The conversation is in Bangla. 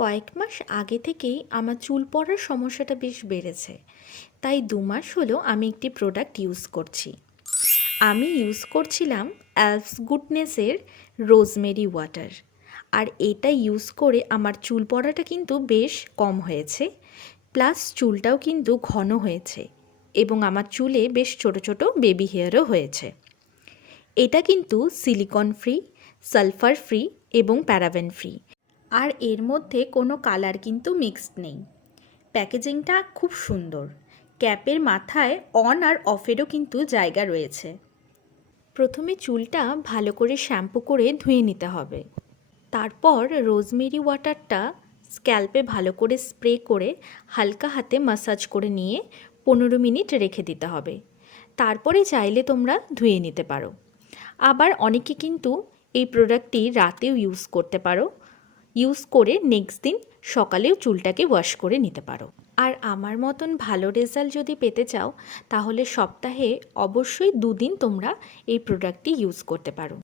কয়েক মাস আগে থেকেই আমার চুল পড়ার সমস্যাটা বেশ বেড়েছে। তাই 2 মাস হলো আমি একটি প্রোডাক্ট ইউজ করছি। আমি ইউজ করছিলাম অ্যালফস গুডনেসের রোজমেরি ওয়াটার। আর এটা ইউজ করে আমার চুল পড়াটা কিন্তু বেশ কম হয়েছে, প্লাস চুলটাও কিন্তু ঘন হয়েছে এবং আমার চুলে বেশ ছোট ছোট বেবি হেয়ারও হয়েছে। এটা কিন্তু সিলিকন ফ্রি, সালফার ফ্রি এবং প্যারাবেন ফ্রি। আর এর মধ্যে কোনো কালার কিন্তু মিক্সড নেই। প্যাকেজিংটা খুব সুন্দর। ক্যাপের মাথায় অন আর অফেরও কিন্তু জায়গা রয়েছে। প্রথমে চুলটা ভালো করে শ্যাম্পু করে ধুয়ে নিতে হবে। তারপর রোজমেরি ওয়াটারটা স্ক্যাল্পে ভালো করে স্প্রে করে হালকা হাতে ম্যাসাজ করে নিয়ে 15 মিনিট রেখে দিতে হবে। তারপরে চাইলে তোমরা ধুয়ে নিতে পারো। আবার অনেকে কিন্তু এই প্রোডাক্টটি রাতেও ইউজ করতে পারো। ইউজ করে নেক্সট দিন সকালেও চুলটাকে ওয়াশ করে নিতে পারো। আর আমার মতন ভালো রেজাল্ট যদি পেতে চাও তাহলে সপ্তাহে অবশ্যই 2 দিন তোমরা এই প্রোডাক্টটি ইউজ করতে পারো।